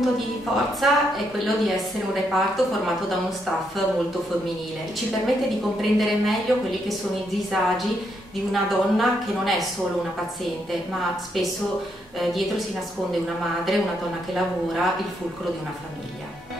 punto di forza è quello di essere un reparto formato da uno staff molto femminile. Ci permette di comprendere meglio quelli che sono i disagi di una donna che non è solo una paziente, ma spesso dietro si nasconde una madre, una donna che lavora, il fulcro di una famiglia.